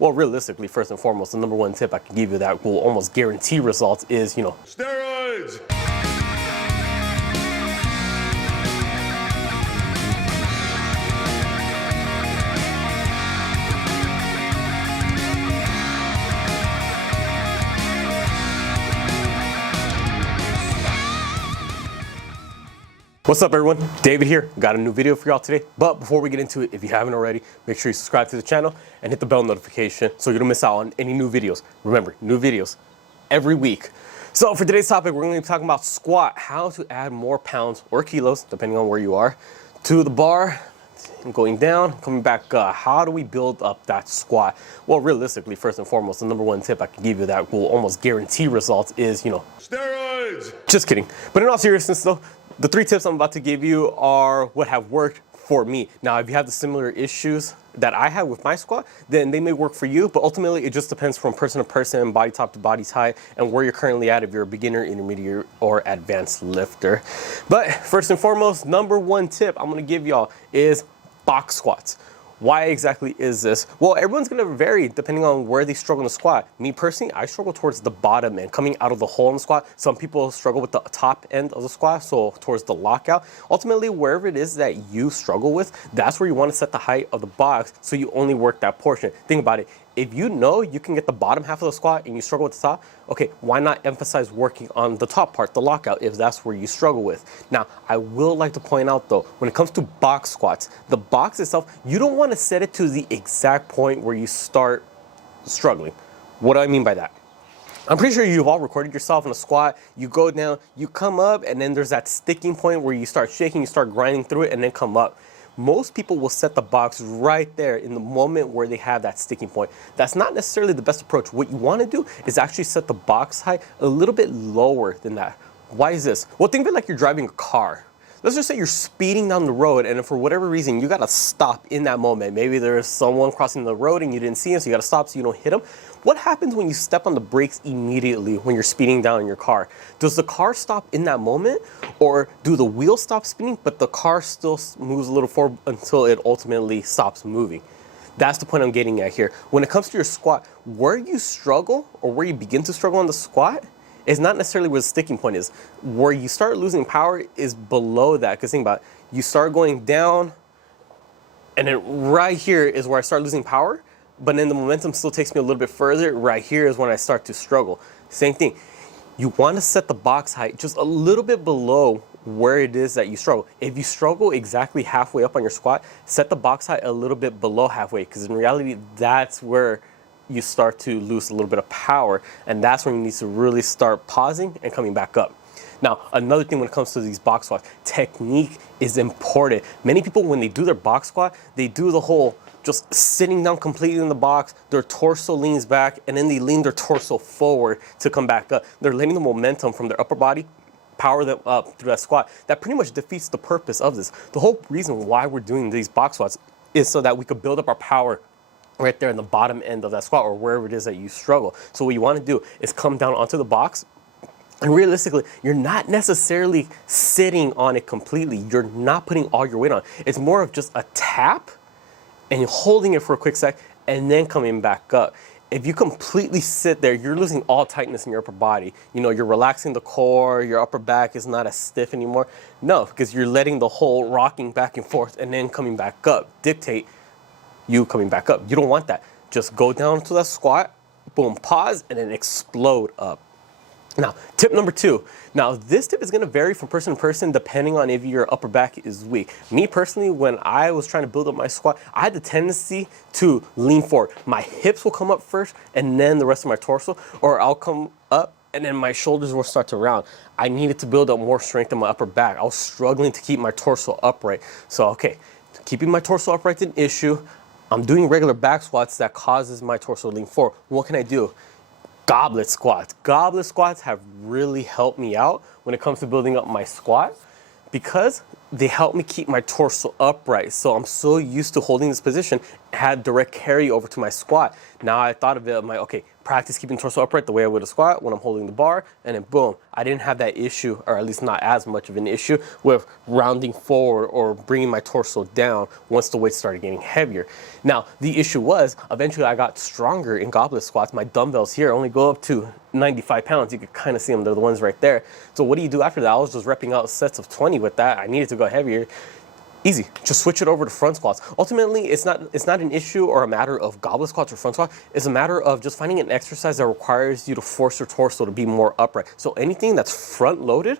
Well, realistically, first and foremost, the number one tip I can give you that will almost guarantee results is, steroids! What's up everyone, David here. Got a new video for y'all today, but before we get into it, if you haven't already, make sure you subscribe to the channel and hit the bell notification so you don't miss out on any new videos. Remember, new videos every week. So for today's topic, we're going to be talking about squat, how to add more pounds or kilos, depending on where you are, to the bar, going down, coming back up. How do we build up that squat? Well, realistically, first and foremost, the number one tip I can give you that will almost guarantee results is, steroids! Just kidding. But in all seriousness though, the 3 tips I'm about to give you are what have worked for me. Now, if you have the similar issues that I have with my squat, then they may work for you, but ultimately it just depends from person to person, body type to body type, and where you're currently at if you're a beginner, intermediate, or advanced lifter. But first and foremost, number 1 tip I'm gonna give y'all is box squats. Why exactly is this? Well, everyone's gonna vary depending on where they struggle in the squat. Me personally, I struggle towards the bottom end, coming out of the hole in the squat. Some people struggle with the top end of the squat, so towards the lockout. Ultimately, wherever it is that you struggle with, that's where you wanna set the height of the box so you only work that portion. Think about it. If you know you can get the bottom half of the squat and you struggle with the top, okay, why not emphasize working on the top part, the lockout, if that's where you struggle with. Now, I will like to point out though, when it comes to box squats, the box itself, you don't want to set it to the exact point where you start struggling. What do I mean by that? I'm pretty sure you've all recorded yourself in a squat, you go down, you come up, and then there's that sticking point where you start shaking, you start grinding through it, and then come up. Most people will set the box right there in the moment where they have that sticking point. That's not necessarily the best approach. What you want to do is actually set the box height a little bit lower than that. Why is this? Well, think of it like you're driving a car. Let's just say you're speeding down the road and for whatever reason, you got to stop in that moment. Maybe there's someone crossing the road and you didn't see him, so you got to stop so you don't hit him. What happens when you step on the brakes immediately when you're speeding down in your car? Does the car stop in that moment, or do the wheels stop spinning but the car still moves a little forward until it ultimately stops moving? That's the point I'm getting at here. When it comes to your squat, where you struggle or where you begin to struggle on the squat is not necessarily where the sticking point is. Where you start losing power is below that, because think about it, you start going down and then right here is where I start losing power, but then the momentum still takes me a little bit further. Right here is when I start to struggle. Same thing. You want to set the box height just a little bit below where it is that you struggle. If you struggle exactly halfway up on your squat, set the box height a little bit below halfway, because in reality, that's where you start to lose a little bit of power, and that's when you need to really start pausing and coming back up. Now, another thing when it comes to these box squats, technique is important. Many people, when they do their box squat, they do the whole just sitting down completely in the box, their torso leans back, and then they lean their torso forward to come back up. They're letting the momentum from their upper body power them up through that squat. That pretty much defeats the purpose of this. The whole reason why we're doing these box squats is so that we could build up our power right there in the bottom end of that squat or wherever it is that you struggle. So what you want to do is come down onto the box, and realistically, you're not necessarily sitting on it completely. You're not putting all your weight on. It's more of just a tap and you're holding it for a quick sec and then coming back up. If you completely sit there, you're losing all tightness in your upper body. You know, you're relaxing the core, your upper back is not as stiff anymore. No, because you're letting the whole rocking back and forth and then coming back up dictate you coming back up. You don't want that. Just go down to that squat, boom, pause, and then explode up. Now, tip number 2. Now, this tip is gonna vary from person to person depending on if your upper back is weak. Me personally, when I was trying to build up my squat, I had the tendency to lean forward. My hips will come up first and then the rest of my torso, or I'll come up and then my shoulders will start to round. I needed to build up more strength in my upper back. I was struggling to keep my torso upright. So, okay, keeping my torso upright is an issue. I'm doing regular back squats that causes my torso to lean forward. What can I do? Goblet squats. Goblet squats have really helped me out when it comes to building up my squat because they help me keep my torso upright. So I'm so used to holding this position, had direct carry over to my squat. Now I thought of it, I'm like, okay, practice keeping torso upright the way I would a squat when I'm holding the bar, and then boom, I didn't have that issue, or at least not as much of an issue, with rounding forward or bringing my torso down once the weight started getting heavier. Now, the issue was, eventually I got stronger in goblet squats. My dumbbells here only go up to 95 pounds. You could kind of see them, they're the ones right there. So what do you do after that? I was just repping out sets of 20 with that. I needed to go heavier. Easy, just switch it over to front squats. Ultimately, it's not an issue or a matter of goblet squats or front squat. It's a matter of just finding an exercise that requires you to force your torso to be more upright. So anything that's front loaded,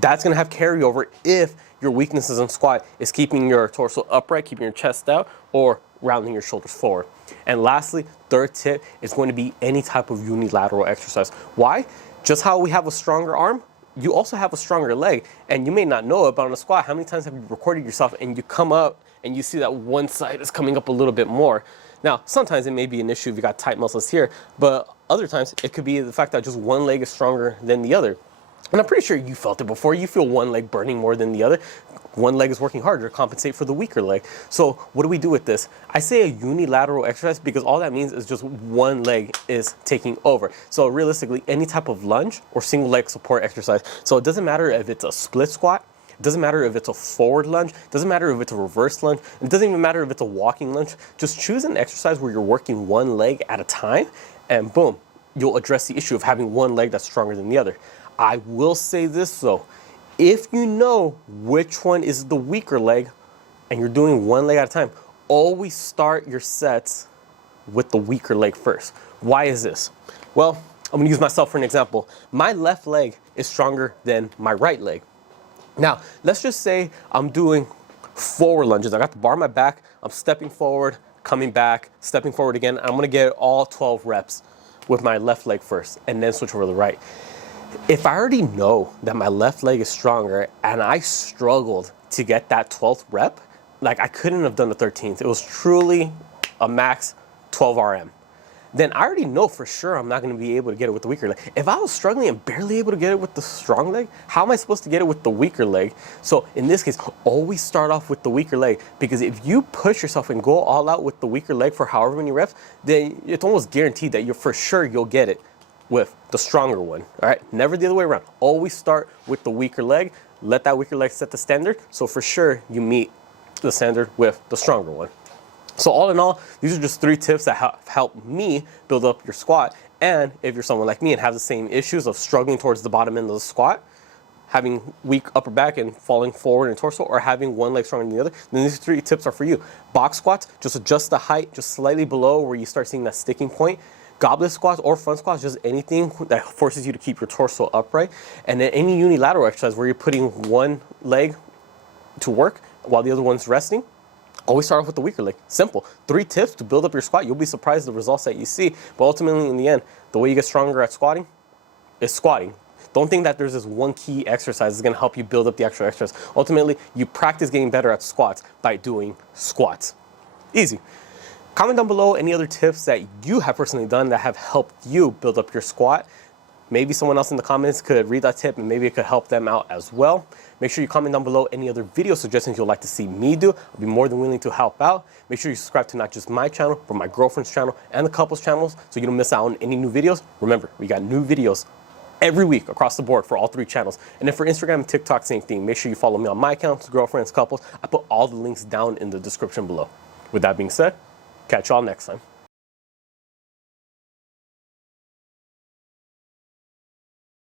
that's gonna have carryover if your weaknesses in squat is keeping your torso upright, keeping your chest out, or rounding your shoulders forward. And lastly, third tip is going to be any type of unilateral exercise. Why? Just how we have a stronger arm, you also have a stronger leg, and you may not know it, but on a squat, how many times have you recorded yourself and you come up and you see that one side is coming up a little bit more? Now, sometimes it may be an issue if you got tight muscles here, but other times it could be the fact that just one leg is stronger than the other. And I'm pretty sure you felt it before. You feel one leg burning more than the other. One leg is working harder to compensate for the weaker leg. So what do we do with this? I say a unilateral exercise because all that means is just one leg is taking over. So realistically, any type of lunge or single leg support exercise. So it doesn't matter if it's a split squat. It doesn't matter if it's a forward lunge. It doesn't matter if it's a reverse lunge. It doesn't even matter if it's a walking lunge. Just choose an exercise where you're working one leg at a time, and boom, you'll address the issue of having one leg that's stronger than the other. I will say this though, if you know which one is the weaker leg and you're doing one leg at a time, always start your sets with the weaker leg first. Why is this? Well, I'm gonna use myself for an example. My left leg is stronger than my right leg. Now, let's just say I'm doing forward lunges. I got the bar on my back, I'm stepping forward, coming back, stepping forward again. I'm gonna get all 12 reps with my left leg first and then switch over to the right. If I already know that my left leg is stronger and I struggled to get that 12th rep, like I couldn't have done the 13th. It was truly a max 12 RM. Then I already know for sure I'm not going to be able to get it with the weaker leg. If I was struggling and barely able to get it with the strong leg, how am I supposed to get it with the weaker leg? So in this case, always start off with the weaker leg, because if you push yourself and go all out with the weaker leg for however many reps, then it's almost guaranteed that you'll get it with the stronger one. All right, never the other way around. Always start with the weaker leg. Let that weaker leg set the standard, so for sure you meet the standard with the stronger one. So all in all, these are just 3 tips that have helped me build up your squat. And if you're someone like me and have the same issues of struggling towards the bottom end of the squat, having weak upper back and falling forward in torso, or having one leg stronger than the other, then these 3 tips are for you. Box squats, just adjust the height just slightly below where you start seeing that sticking point. Goblet squats or front squats, just anything that forces you to keep your torso upright. And then any unilateral exercise where you're putting one leg to work while the other one's resting, always start off with the weaker leg. Simple. 3 tips to build up your squat. You'll be surprised the results that you see. But ultimately, in the end, the way you get stronger at squatting is squatting. Don't think that there's this one key exercise that's going to help you build up the extra extras. Ultimately, you practice getting better at squats by doing squats. Easy. Comment down below any other tips that you have personally done that have helped you build up your squat. Maybe someone else in the comments could read that tip and maybe it could help them out as well. Make sure you comment down below any other video suggestions you'd like to see me do. I'll be more than willing to help out. Make sure you subscribe to not just my channel, but my girlfriend's channel and the couple's channels so you don't miss out on any new videos. Remember, we got new videos every week across the board for all 3 channels. And then for Instagram and TikTok, same thing. Make sure you follow me on my accounts, girlfriends, couples. I put all the links down in the description below. With that being said, catch y'all next time.